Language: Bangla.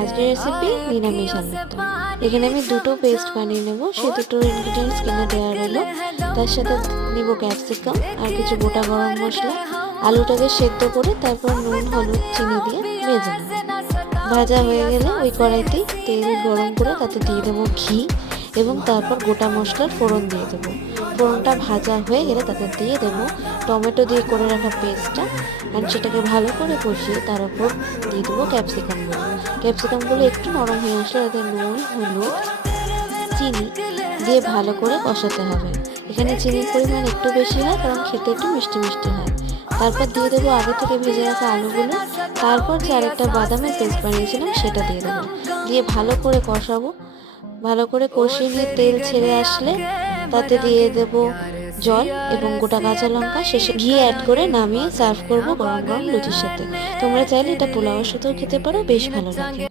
আজকের রেসিপি নিরামিষ আলুর এখানে আমি দুটো পেস্ট বানিয়ে নেব। সে দুটো ইনগ্রিডিয়েন্টস কিনে দেওয়া রইল তার সাথে নিব ক্যাপসিকাম আর কিছু গোটা গরম মশলা। আলুটাকে সেদ্ধ করে তারপর নুন, হলুদ, চিনি দিয়ে ভেজে নেব। ভাজা হয়ে গেলে ওই কড়াইতেই তেল গরম করে তাতে দিয়ে দেবো ঘি এবং তারপর গোটা মশলার ফোড়ন দিয়ে দেবো। ফোড়নটা ভাজা হয়ে গেলে তাতে দিয়ে দেবো টমেটো দিয়ে করে রাখা পেস্টটা আর সেটাকে ভালো করে কষিয়ে তার উপর দিয়ে দেবো ক্যাপসিকামগুলো ক্যাপসিকামগুলো একটু নরম হয়ে আসলে তাতে নুন, হলুদ, চিনি দিয়ে ভালো করে কষাতে হবে। এখানে চিনির পরিমাণ একটু বেশি হয় কারণ খেতে একটু মিষ্টি মিষ্টি হয়। তারপর দিয়ে দেবো আগে থেকে ভেজে রাখা আলুগুলো। তারপর যে আরেকটা বাদামের পেস্ট বানিয়েছিলাম সেটা দিয়ে দেবো। দিয়ে ভালো করে কষাবো। ভালো করে কষিয়ে নিয়ে তেল ছেড়ে আসলে তাতে দিয়ে দেব জল এবং গোটা কাঁচা লঙ্কা। শেষে ঘি অ্যাড করে নামিয়ে সার্ভ করব গরম গরম লুচির সাথে। তোমরা চাইলে এটা পোলাওয়ের সাথেও খেতে পারো, বেশ ভালো লাগে।